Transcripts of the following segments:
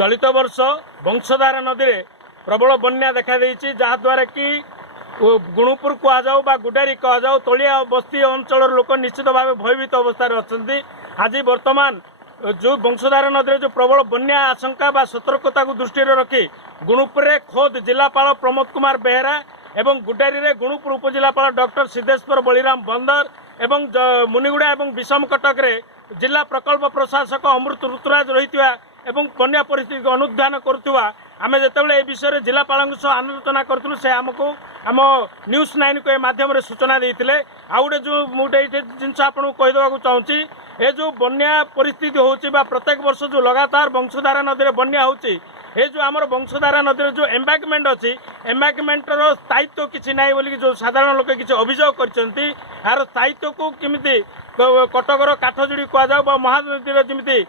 चलित वर्ष वंशधारा नदी में प्रबल बन्या देखा देइछि जहाद्वारा कि गुणुपुर कहुँ बा गुडारी कहु तलिया बस्ती अंचल लोक निश्चित भाव भयभीत अवस्था अच्छा। आज बर्तमान जो वंशधारा नदी जो प्रबल बन्या आशंका बा सतर्कता को दृष्टि रखी गुणुपुर खोद जिलापाल प्रमोद कुमार बेहेरा एवं गुडारी रे गुणुपुर उपजिलापाल डॉक्टर सिद्धेश्वर बलिराम बंदर एवं मुनिगुड़ा और विषम कटक रे जिला प्रकल्प प्रशासक अमृत ऋतुराज रही एवं बन्या परिस्थिति को अनुध्यान करुवा आम जिते ए विषय जिलापाल सह आलोचना करूँ से आमको आम न्यूज 9 को माध्यम सूचना देते आउ गोटे जो मुझे जिनस आपको कहीदेक चाहूँगी ये जो बन्या परिस्थिति होची बा प्रत्येक वर्ष जो लगातार वंशधारा नदी में बन्या होची ये जो आमर वंशधारा नदी जो एम्बाकमेंट अच्छी एम्बाकमेंटर स्थायित्व किसी ना बोली जो साधारण लोक किसी अभियोग कर यार स्थायित्व को किमिति कटकर काठजोड़ी कहुँ महानदी जमी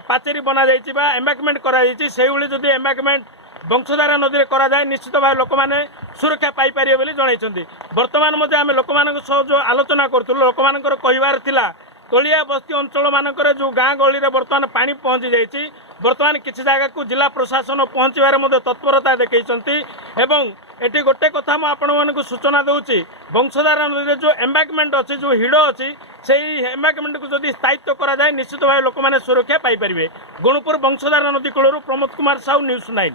पाचेरी बना जा एम्बाकमेंट कर एम्बाकमेंट वंशधारा नदी में कराए निश्चित भाव लोक मैंने सुरक्षा पाइपर बोली जनई। बर्तमान मध्य आम लोक जो आलोचना करूँ लोक कहबार थिला तलिया बस्ती अंचल मानक जो गाँ गहली में बर्तमान पानी पहुंची जाइए बर्तमान किसी जगह को जिला प्रशासन पहुँचार तत्परता देखते एवं एटी गोटे कथा मुझे सूचना दूसरी वंशधारा नदी जो एम्बाकमेंट अच्छी जो हिड़ अच्छी से एम्बाकमेंट को जदि स्थायित्व कराए निश्चित भाव लोक मैंने सुरक्षा पाइपर। गुणुपुर वंशधारा नदी कूल प्रमोद कुमार साहू न्यूज 9।